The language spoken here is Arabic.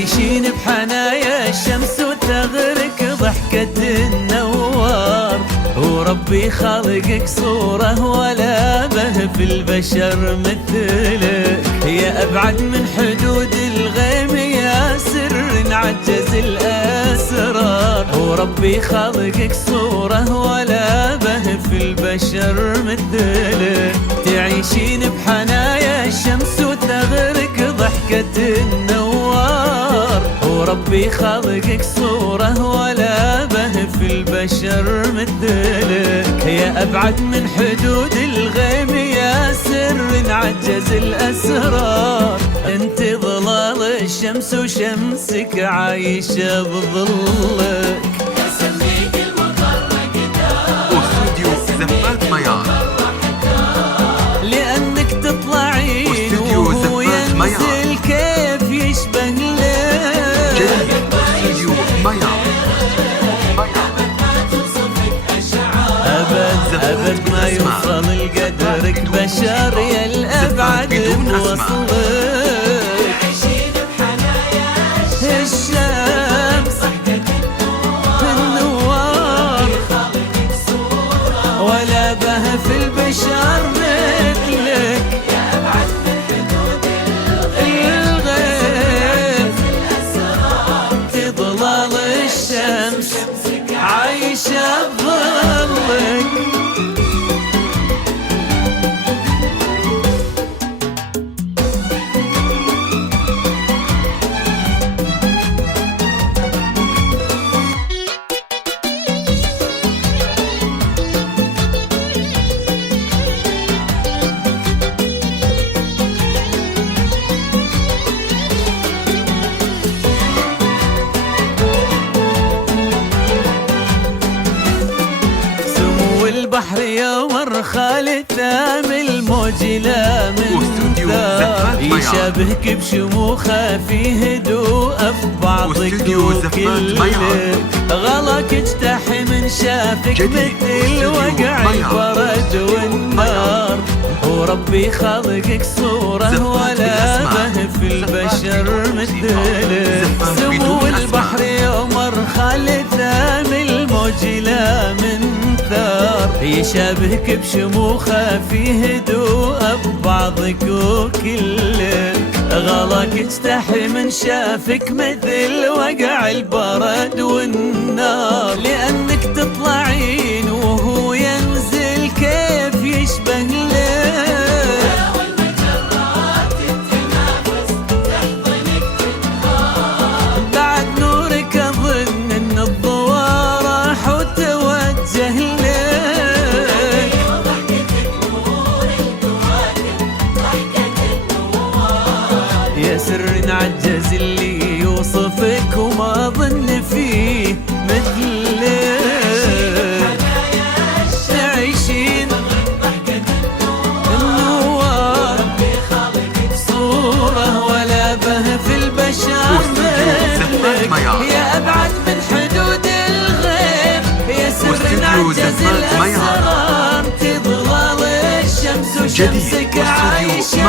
تعيشين بحنايا الشمس وتغرق ضحكة النوار. وربي خالقك صورة ولا به في البشر مثلك، يا أبعد من حدود الغيم يا سر عجز الأسرار. وربي خالقك صورة ولا به في البشر مثلك، تعيشين بحنايا الشمس وتغرق ضحكة النوار. وربي خالقك صورة ولا به في البشر مثلك، يا أبعد من حدود الغيم يا سر عجز الأسرار. انت ظلال الشمس وشمسك عايشة بظلك. اسميك المطرق واستوديو زفات ميار، لأنك تطلعين وهو ينزل كيف يشبه لك. استوديو ميار. أبد ما يوصل لقدرك بشر يا الأبعد بوصلك. عايشين بحنايا الشمس النوار ولا به في البشر مثلك، يا أبعد من حدود الغيب الأسرار. تظلال الشمس عايشة بظلك. البحر يوم الرخال ثام الموج لا من ثار، يشابهك بشموخه في هدوء في بعضك وكلك. غلاك اجتاح من شافك مثل وقع البرد والنار. وربي خالقك صورة ولا به في البشر مثلك، سمو البحر يوم الرخال ثام الموج لا من ثار، يشابهك بشموخه في هدوء ببعضك وكلك. غلاك اجتاح من شافك مثل وقع البرد والنار، لأنك تطلعين وهو ينزل كيف يشبه لك. والمجرات تتنافس تحضنك تنهار. بعد نورك أظن أن الضوء راح وتوجه لك. ضحكتك نور الكواكب ضحكة النوار. يا سر عجز اللي يوصفك وما ظن فيه مثلك. تعيشين النوار صورة ولا به في البشر مثلك، يا أبعد من حدود الغيب يا سر عجز الأسرار. تظلال الشمس وشمسك عايشة